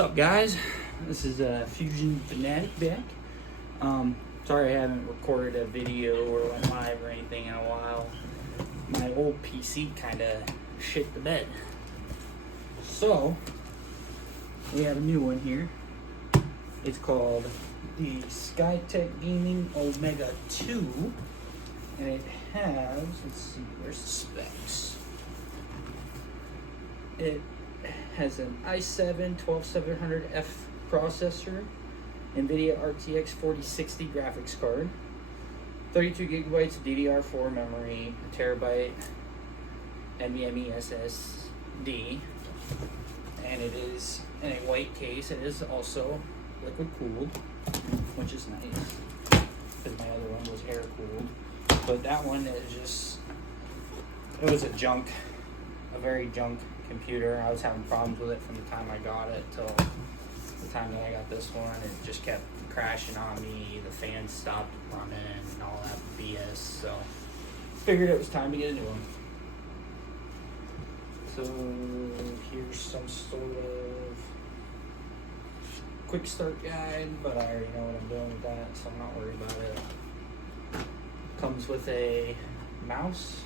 up, guys? This is Fusion Fanatic back. Sorry I haven't recorded a video or went live or anything in a while. My old PC kind of shit the bed. So, we have a new one here. It's called the Skytech Gaming Omega 2. And it has, let's see, where's the specs? It has an i7 12700F processor, NVIDIA RTX 4060 graphics card, 32 gigabytes of DDR4 memory, a terabyte NVMe SSD, and it is in a white case. It is also liquid cooled, which is nice, because my other one was air cooled. But that one is just, it was a very junk computer. I was having problems with it from the time I got it till the time that I got this one. It just kept crashing on me. The fans stopped running and all that BS. So figured it was time to get a new one. So here's some sort of quick start guide, but I already know what I'm doing with that, so I'm not worried about it. Comes with a mouse.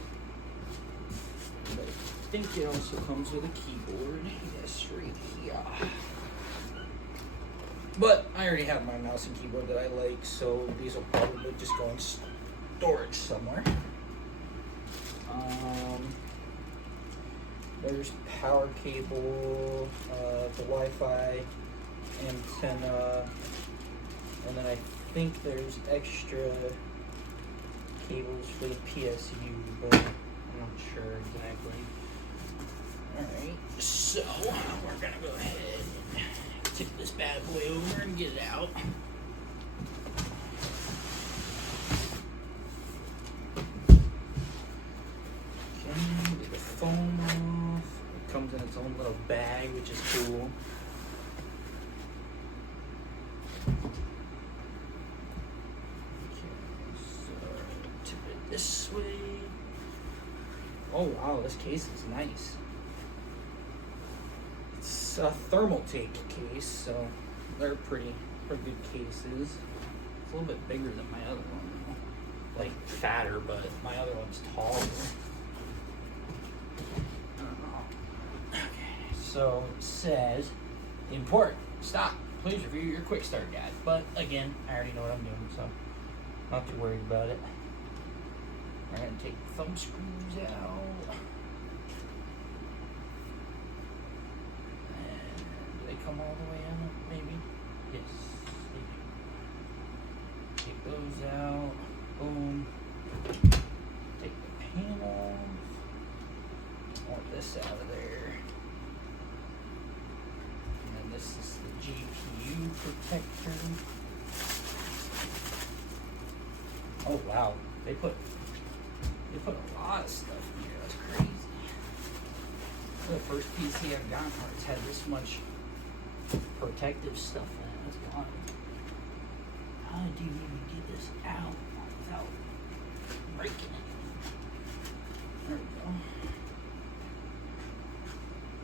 But I think it also comes with a keyboard. Yes, right here. But I already have my mouse and keyboard that I like, so these will probably just go in storage somewhere. There's power cable, the Wi-Fi antenna, and then I think there's extra cables for the PSU, but I'm not sure exactly. Alright, so we're gonna go ahead and tip this bad boy over and get it out. Okay, get the foam off. It comes in its own little bag, which is cool. This way. Oh wow, this case is nice. It's a Thermaltake case, so they're pretty good cases. It's a little bit bigger than my other one, like fatter, but my other one's taller. Okay, so it says, important, stop, please review your quick start guide. But again, I already know what I'm doing, so not too worried about it. We're going to take the thumb screws out. And do they come all the way in? Maybe? Yes, they do. Take those out. Boom. Take the panel. Want this out of there. And then this is the GPU protector. Oh wow, they put a lot of stuff in here. That's crazy. The first PC I've gotten where it's had this much protective stuff in it. That's gone. How do you even get this out without breaking it? There we go.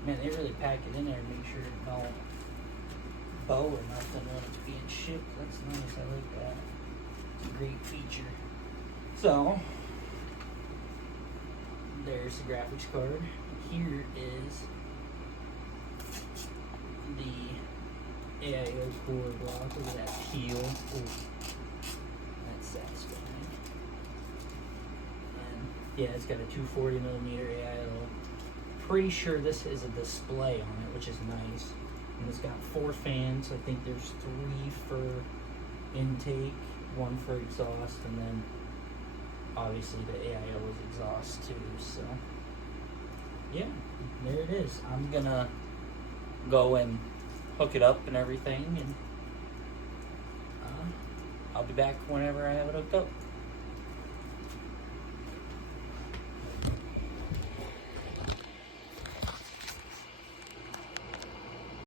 Man, they really pack it in there to make sure it don't bow or nothing when it's being shipped. That's nice. I like that. It's a great feature. So there's the graphics card. Here is the AIO core block. Look at that peel. Ooh, that's satisfying. And yeah, it's got a 240mm AIO. Pretty sure this is a display on it, which is nice. And it's got 4 fans. I think there's 3 for intake, 1 for exhaust, and then obviously the AIO is exhaust too, so yeah, there it is. I'm gonna go and hook it up and everything, and I'll be back whenever I have it hooked up.